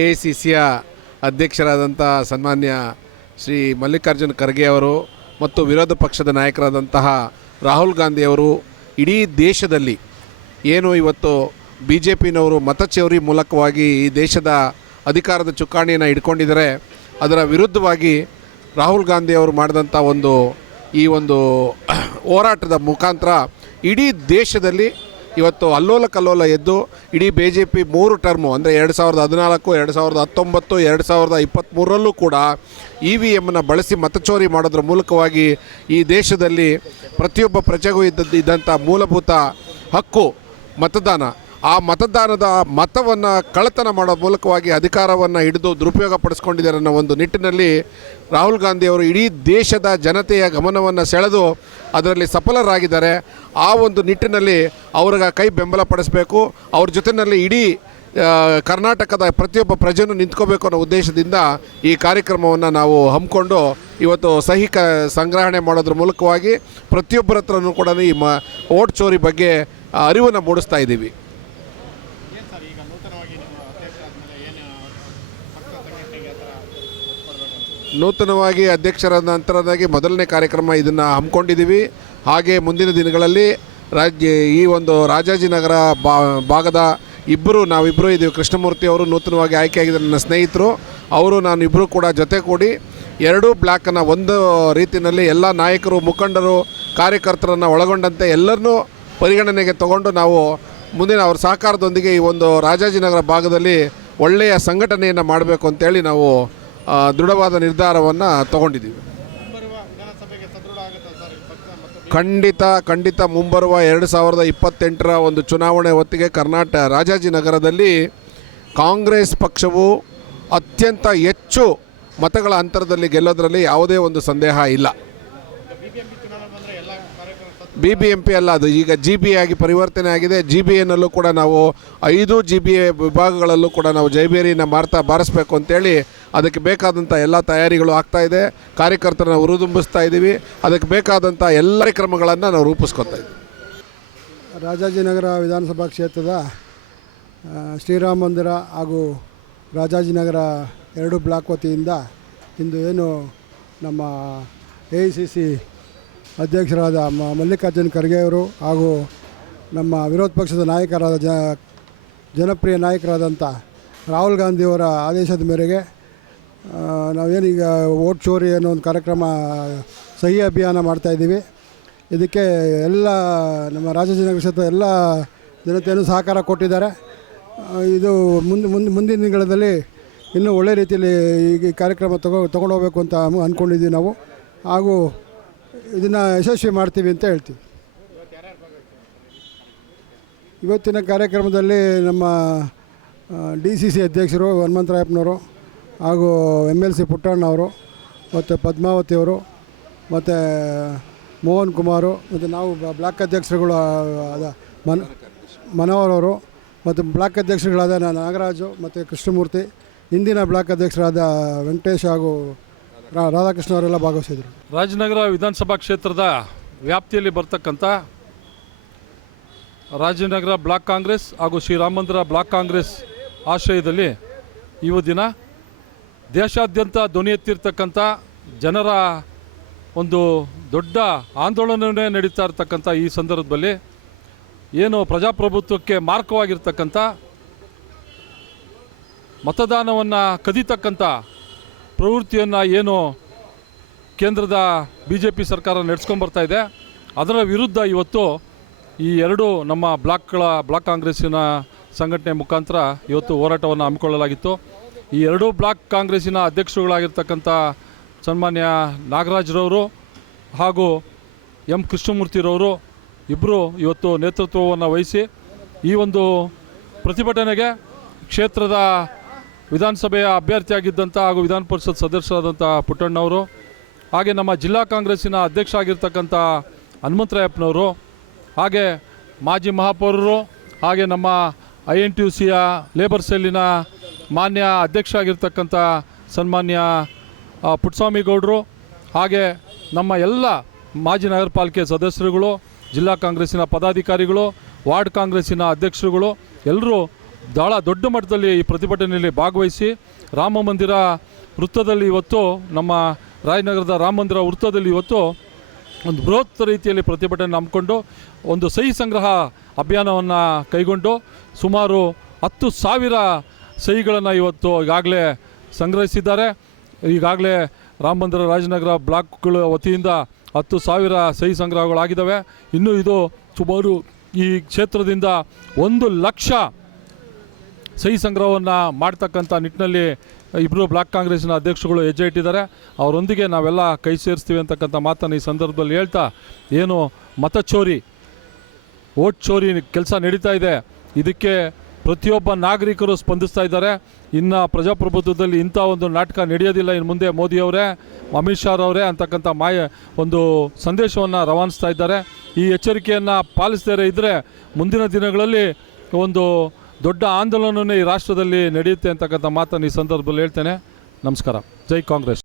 AICCಯ ಅಧ್ಯಕ್ಷರಾದಂಥ ಸನ್ಮಾನ್ಯ ಶ್ರೀ ಮಲ್ಲಿಕಾರ್ಜುನ್ ಖರ್ಗೆ ಅವರು ಮತ್ತು ವಿರೋಧ ಪಕ್ಷದ ನಾಯಕರಾದಂತಹ ರಾಹುಲ್ ಗಾಂಧಿಯವರು ಇಡೀ ದೇಶದಲ್ಲಿ ಏನು ಇವತ್ತು BJPನವರು ಮತಚೌರಿ ಮೂಲಕವಾಗಿ ಈ ದೇಶದ ಅಧಿಕಾರದ ಚುಕ್ಕಾಣಿಯನ್ನು ಹಿಡ್ಕೊಂಡಿದ್ದಾರೆ, ಅದರ ವಿರುದ್ಧವಾಗಿ ರಾಹುಲ್ ಗಾಂಧಿಯವರು ಮಾಡಿದಂಥ ಈ ಒಂದು ಹೋರಾಟದ ಮುಖಾಂತರ ಇಡೀ ದೇಶದಲ್ಲಿ ಇವತ್ತು ಅಲ್ಲೋಲ ಕಲ್ಲೋಲ ಎದ್ದು ಇಡೀ BJP 3 ಟರ್ಮು ಅಂದರೆ 2014, 2019, 2023ರಲ್ಲೂ ಕೂಡ EVMನ ಬಳಸಿ ಮತಚೋರಿ ಮಾಡೋದ್ರ ಮೂಲಕವಾಗಿ ಈ ದೇಶದಲ್ಲಿ ಪ್ರತಿಯೊಬ್ಬ ಪ್ರಜೆಗೂ ಇದ್ದಂಥ ಮೂಲಭೂತ ಹಕ್ಕು ಮತದಾನ, ಆ ಮತದಾನದ ಮತವನ್ನು ಕಳ್ಳತನ ಮಾಡೋ ಮೂಲಕವಾಗಿ ಅಧಿಕಾರವನ್ನು ಹಿಡಿದು ದುರುಪಯೋಗ ಪಡಿಸ್ಕೊಂಡಿದ್ದಾರೆ ಅನ್ನೋ ಒಂದು ನಿಟ್ಟಿನಲ್ಲಿ ರಾಹುಲ್ ಗಾಂಧಿಯವರು ಇಡೀ ದೇಶದ ಜನತೆಯ ಗಮನವನ್ನು ಸೆಳೆದು ಅದರಲ್ಲಿ ಸಫಲರಾಗಿದ್ದಾರೆ. ಆ ಒಂದು ನಿಟ್ಟಿನಲ್ಲಿ ಅವ್ರಿಗೆ ಕೈ ಬೆಂಬಲ ಪಡಿಸಬೇಕು, ಅವ್ರ ಜೊತೆಯಲ್ಲಿ ಇಡೀ ಕರ್ನಾಟಕದ ಪ್ರತಿಯೊಬ್ಬ ಪ್ರಜೆನೂ ನಿಂತ್ಕೋಬೇಕು ಅನ್ನೋ ಉದ್ದೇಶದಿಂದ ಈ ಕಾರ್ಯಕ್ರಮವನ್ನು ನಾವು ಹಮ್ಮಿಕೊಂಡು ಇವತ್ತು ಸಹಿ ಸಂಗ್ರಹಣೆ ಮಾಡೋದ್ರ ಮೂಲಕವಾಗಿ ಪ್ರತಿಯೊಬ್ಬರ ಹತ್ರನೂ ಕೂಡ ಈ ವೋಟ್ ಚೋರಿ ಬಗ್ಗೆ ಅರಿವನ್ನು ಮೂಡಿಸ್ತಾ ಇದ್ದೀವಿ. ನೂತನವಾಗಿ ಅಧ್ಯಕ್ಷರಾದ ನಂತರದಾಗಿ ಮೊದಲನೇ ಕಾರ್ಯಕ್ರಮ ಇದನ್ನು ಹಮ್ಮಿಕೊಂಡಿದ್ದೀವಿ. ಹಾಗೆ ಮುಂದಿನ ದಿನಗಳಲ್ಲಿ ಈ ಒಂದು ರಾಜಾಜಿನಗರ ಭಾಗದ ನಾವಿಬ್ಬರು ಇದ್ದೀವಿ. ಕೃಷ್ಣಮೂರ್ತಿ ಅವರು ನೂತನವಾಗಿ ಆಯ್ಕೆಯಾಗಿದ್ದ ನನ್ನ ಸ್ನೇಹಿತರು, ಅವರು ನಾನಿಬ್ಬರು ಕೂಡ ಜೊತೆಗೂಡಿ 2 ಬ್ಲಾಕನ್ನು ಒಂದು ರೀತಿಯಲ್ಲಿ ಎಲ್ಲ ನಾಯಕರು, ಮುಖಂಡರು, ಕಾರ್ಯಕರ್ತರನ್ನು ಒಳಗೊಂಡಂತೆ ಎಲ್ಲರನ್ನೂ ಪರಿಗಣನೆಗೆ ತಗೊಂಡು ನಾವು ಮುಂದಿನ ಅವ್ರ ಸಹಕಾರದೊಂದಿಗೆ ಈ ಒಂದು ರಾಜಾಜಿನಗರ ಭಾಗದಲ್ಲಿ ಒಳ್ಳೆಯ ಸಂಘಟನೆಯನ್ನು ಮಾಡಬೇಕು ಅಂತೇಳಿ ನಾವು ದೃಢವಾದ ನಿರ್ಧಾರವನ್ನು ತಗೊಂಡಿದ್ದೀವಿ. ಖಂಡಿತ ಮುಂಬರುವ 2028ರ ಒಂದು ಚುನಾವಣೆ ಹೊತ್ತಿಗೆ ರಾಜಾಜಿನಗರದಲ್ಲಿ ಕಾಂಗ್ರೆಸ್ ಪಕ್ಷವು ಅತ್ಯಂತ ಹೆಚ್ಚು ಮತಗಳ ಅಂತರದಲ್ಲಿ ಗೆಲ್ಲೋದ್ರಲ್ಲಿ ಯಾವುದೇ ಒಂದು ಸಂದೇಹ ಇಲ್ಲ. BBMP ಅಲ್ಲ, ಅದು ಈಗ GB ಆಗಿ ಪರಿವರ್ತನೆ ಆಗಿದೆ. GBAನಲ್ಲೂ ಕೂಡ ನಾವು 5 GBA ವಿಭಾಗಗಳಲ್ಲೂ ಕೂಡ ನಾವು ಜೈಬೇರಿನ ಬಾರಿಸಬೇಕು ಅಂತೇಳಿ ಅದಕ್ಕೆ ಬೇಕಾದಂಥ ಎಲ್ಲ ತಯಾರಿಗಳು ಆಗ್ತಾಯಿದೆ. ಕಾರ್ಯಕರ್ತರನ್ನು ಹುರಿದುಂಬಿಸ್ತಾ ಇದ್ದೀವಿ. ಅದಕ್ಕೆ ಬೇಕಾದಂಥ ಎಲ್ಲ ಕಾರ್ಯಕ್ರಮಗಳನ್ನು ನಾವು ರೂಪಿಸ್ಕೊತಾ ಇದ್ದೀವಿ. ರಾಜಾಜಿನಗರ ವಿಧಾನಸಭಾ ಕ್ಷೇತ್ರದ ಶ್ರೀರಾಮ ಮಂದಿರ ಹಾಗೂ ರಾಜಾಜಿನಗರ 2 ಬ್ಲಾಕ್ ವತಿಯಿಂದ ಇಂದು ಏನು ನಮ್ಮ AICC ಅಧ್ಯಕ್ಷರಾದ ಮಲ್ಲಿಕಾರ್ಜುನ್ ಖರ್ಗೆ ಅವರು ಹಾಗೂ ನಮ್ಮ ವಿರೋಧ ಪಕ್ಷದ ನಾಯಕರಾದ ಜನಪ್ರಿಯ ನಾಯಕರಾದಂಥ ರಾಹುಲ್ ಗಾಂಧಿಯವರ ಆದೇಶದ ಮೇರೆಗೆ ನಾವೇನೀಗ ವೋಟ್ ಚೋರಿ ಅನ್ನೋ ಒಂದು ಕಾರ್ಯಕ್ರಮ ಸಹಿ ಅಭಿಯಾನ ಮಾಡ್ತಾಯಿದ್ದೀವಿ. ಇದಕ್ಕೆ ಎಲ್ಲ ನಮ್ಮ ರಾಜಾಜಿನಗರ ಕ್ಷೇತ್ರದ ಎಲ್ಲ ಜನತೆಯನ್ನು ಸಹಕಾರ ಕೊಟ್ಟಿದ್ದಾರೆ. ಇದು ಮುಂದಿನ ದಿನಗಳಲ್ಲಿ ಇನ್ನೂ ಒಳ್ಳೆ ರೀತಿಯಲ್ಲಿ ಈ ಕಾರ್ಯಕ್ರಮ ತೊಗೊಂಡು ಹೋಗಬೇಕು ಅಂತ ಅಂದ್ಕೊಂಡಿದ್ದೀವಿ ನಾವು, ಹಾಗೂ ಇದನ್ನು ಯಶಸ್ವಿ ಮಾಡ್ತೀವಿ ಅಂತ ಹೇಳ್ತೀವಿ. ಇವತ್ತಿನ ಕಾರ್ಯಕ್ರಮದಲ್ಲಿ ನಮ್ಮ DCC ಅಧ್ಯಕ್ಷರು ಹನುಮಂತರಾಯಪ್ಪನವರು ಹಾಗೂ MLC ಪುಟ್ಟಣ್ಣವರು ಮತ್ತು ಪದ್ಮಾವತಿಯವರು ಮತ್ತು ಮೋಹನ್ ಕುಮಾರು ಮತ್ತು ನಾವು ಬ್ಲಾಕ್ ಅಧ್ಯಕ್ಷರುಗಳು ಮನೋಹರವರು ಮತ್ತು ಬ್ಲಾಕ್ ಅಧ್ಯಕ್ಷರುಗಳಾದ ನಾಗರಾಜು ಮತ್ತು ಕೃಷ್ಣಮೂರ್ತಿ, ಹಿಂದಿನ ಬ್ಲಾಕ್ ಅಧ್ಯಕ್ಷರಾದ ವೆಂಕಟೇಶ್ ಹಾಗೂ ರಾಧಾಕೃಷ್ಣ ಅವರೆಲ್ಲ ಭಾಗವಹಿಸಿದರು. ರಾಜನಗರ ವಿಧಾನಸಭಾ ಕ್ಷೇತ್ರದ ವ್ಯಾಪ್ತಿಯಲ್ಲಿ ಬರ್ತಕ್ಕಂಥ ರಾಜನಗರ ಬ್ಲಾಕ್ ಕಾಂಗ್ರೆಸ್ ಹಾಗೂ ಶ್ರೀರಾಮ ಮಂದಿರ ಬ್ಲಾಕ್ ಕಾಂಗ್ರೆಸ್ ಆಶ್ರಯದಲ್ಲಿ ಈ ದಿನ ದೇಶಾದ್ಯಂತ ಧ್ವನಿ ಎತ್ತಿರ್ತಕ್ಕಂಥ ಜನರ ಒಂದು ದೊಡ್ಡ ಆಂದೋಲನವೇ ನಡೀತಾ ಇರ್ತಕ್ಕಂಥ ಈ ಸಂದರ್ಭದಲ್ಲಿ ಏನು ಪ್ರಜಾಪ್ರಭುತ್ವಕ್ಕೆ ಮಾರಕವಾಗಿರ್ತಕ್ಕಂಥ ಮತದಾನವನ್ನು ಕದಿತಕ್ಕಂಥ ಪ್ರವೃತ್ತಿಯನ್ನು ಏನು ಕೇಂದ್ರದ BJP ಸರ್ಕಾರ ನಡೆಸ್ಕೊಂಬರ್ತಾ ಇದೆ, ಅದರ ವಿರುದ್ಧ ಇವತ್ತು ಈ 2 ನಮ್ಮ ಬ್ಲಾಕ್ ಕಾಂಗ್ರೆಸ್ಸಿನ ಸಂಘಟನೆ ಮುಖಾಂತರ ಇವತ್ತು ಹೋರಾಟವನ್ನು ಹಮ್ಮಿಕೊಳ್ಳಲಾಗಿತ್ತು. ಈ 2 ಬ್ಲಾಕ್ ಕಾಂಗ್ರೆಸ್ಸಿನ ಅಧ್ಯಕ್ಷರುಗಳಾಗಿರ್ತಕ್ಕಂಥ ಸನ್ಮಾನ್ಯ ನಾಗರಾಜ್ರವರು ಹಾಗೂ ಕೃಷ್ಣಮೂರ್ತಿರವರು ಇಬ್ಬರು ಇವತ್ತು ನೇತೃತ್ವವನ್ನು ವಹಿಸಿ ಈ ಒಂದು ಪ್ರತಿಭಟನೆಗೆ ಕ್ಷೇತ್ರದ ವಿಧಾನಸಭೆಯ ಅಭ್ಯರ್ಥಿಯಾಗಿದ್ದಂಥ ಹಾಗೂ ವಿಧಾನ ಪರಿಷತ್ ಸದಸ್ಯರಾದಂಥ ಪುಟ್ಟಣ್ಣವರು, ಹಾಗೆ ನಮ್ಮ ಜಿಲ್ಲಾ ಕಾಂಗ್ರೆಸ್ಸಿನ ಅಧ್ಯಕ್ಷ ಆಗಿರ್ತಕ್ಕಂಥ ಹನುಮಂತರಾಯಪ್ಪನವರು, ಹಾಗೆ ಮಾಜಿ ಮಹಾಪೌರರು, ಹಾಗೆ ನಮ್ಮ INTUCಯ ಲೇಬರ್ ಸೆಲ್ಲಿನ ಮಾನ್ಯ ಅಧ್ಯಕ್ಷ ಆಗಿರ್ತಕ್ಕಂಥ ಸನ್ಮಾನ್ಯ ಪುಟ್ಟಸ್ವಾಮಿ ಗೌಡರು, ಹಾಗೆ ನಮ್ಮ ಎಲ್ಲ ಮಾಜಿ ನಗರ ಪಾಲಿಕೆ ಸದಸ್ಯರುಗಳು, ಜಿಲ್ಲಾ ಕಾಂಗ್ರೆಸ್ಸಿನ ಪದಾಧಿಕಾರಿಗಳು, ವಾರ್ಡ್ ಕಾಂಗ್ರೆಸ್ಸಿನ ಅಧ್ಯಕ್ಷರುಗಳು ಎಲ್ಲರೂ ಭಾಳ ದೊಡ್ಡ ಮಟ್ಟದಲ್ಲಿ ಈ ಪ್ರತಿಭಟನೆಯಲ್ಲಿ ಭಾಗವಹಿಸಿ ರಾಮ ಮಂದಿರ ವೃತ್ತದಲ್ಲಿ ಇವತ್ತು ನಮ್ಮ ರಾಯನಗರದ ರಾಮ ಮಂದಿರ ವೃತ್ತದಲ್ಲಿ ಇವತ್ತು ಒಂದು ಬೃಹತ್ ರೀತಿಯಲ್ಲಿ ಪ್ರತಿಭಟನೆ ಹಮ್ಮಿಕೊಂಡು ಒಂದು ಸಹಿ ಸಂಗ್ರಹ ಅಭಿಯಾನವನ್ನು ಕೈಗೊಂಡು ಸುಮಾರು 10,000 ಸಹಿಗಳನ್ನು ಇವತ್ತು ಈಗಾಗಲೇ ಸಂಗ್ರಹಿಸಿದ್ದಾರೆ. ಈಗಾಗಲೇ ರಾಮ ಮಂದಿರ ರಾಜನಗರ ಬ್ಲಾಕ್ಗಳ ವತಿಯಿಂದ 10,000 ಸಹಿ ಸಂಗ್ರಹಗಳಾಗಿದ್ದಾವೆ. ಇನ್ನು ಇದು ಸುಮಾರು ಈ ಕ್ಷೇತ್ರದಿಂದ 1,00,000 ಸಹಿ ಸಂಗ್ರಹವನ್ನು ಮಾಡ್ತಕ್ಕಂಥ ನಿಟ್ಟಿನಲ್ಲಿ ಇಬ್ಬರು ಬ್ಲಾಕ್ ಕಾಂಗ್ರೆಸ್ಸಿನ ಅಧ್ಯಕ್ಷಗಳು ಹೆಜ್ಜೆ ಇಟ್ಟಿದ್ದಾರೆ. ಅವರೊಂದಿಗೆ ನಾವೆಲ್ಲ ಕೈ ಸೇರಿಸ್ತೀವಿ ಅಂತಕ್ಕಂಥ ಮಾತನ್ನು ಈ ಸಂದರ್ಭದಲ್ಲಿ ಹೇಳ್ತಾ, ಏನು ಮತಚೋರಿ ವೋಟ್ ಚೋರಿ ಕೆಲಸ ನಡೀತಾ ಇದೆ, ಇದಕ್ಕೆ ಪ್ರತಿಯೊಬ್ಬ ನಾಗರಿಕರು ಸ್ಪಂದಿಸ್ತಾ ಇದ್ದಾರೆ. ಇನ್ನು ಪ್ರಜಾಪ್ರಭುತ್ವದಲ್ಲಿ ಇಂಥ ಒಂದು ನಾಟಕ ನಡೆಯೋದಿಲ್ಲ ಇನ್ನು ಮುಂದೆ. ಮೋದಿಯವರೇ, ಅಮಿತ್ ಶಾ ಅವರೇ ಅಂತಕ್ಕಂಥ ಒಂದು ಸಂದೇಶವನ್ನು ರವಾನಿಸ್ತಾ ಇದ್ದಾರೆ. ಈ ಎಚ್ಚರಿಕೆಯನ್ನು ಪಾಲಿಸದೇ ಇದ್ದರೆ ಮುಂದಿನ ದಿನಗಳಲ್ಲಿ ಒಂದು ದೊಡ್ಡ ಆಂದೋಲನವೇ ಈ ರಾಷ್ಟ್ರದಲ್ಲಿ ನಡೆಯುತ್ತೆ ಅಂತಕ್ಕಂಥ ಮಾತನ್ನು ಈ ಸಂದರ್ಭದಲ್ಲಿ ಹೇಳ್ತೇನೆ. ನಮಸ್ಕಾರ. ಜೈ ಕಾಂಗ್ರೆಸ್.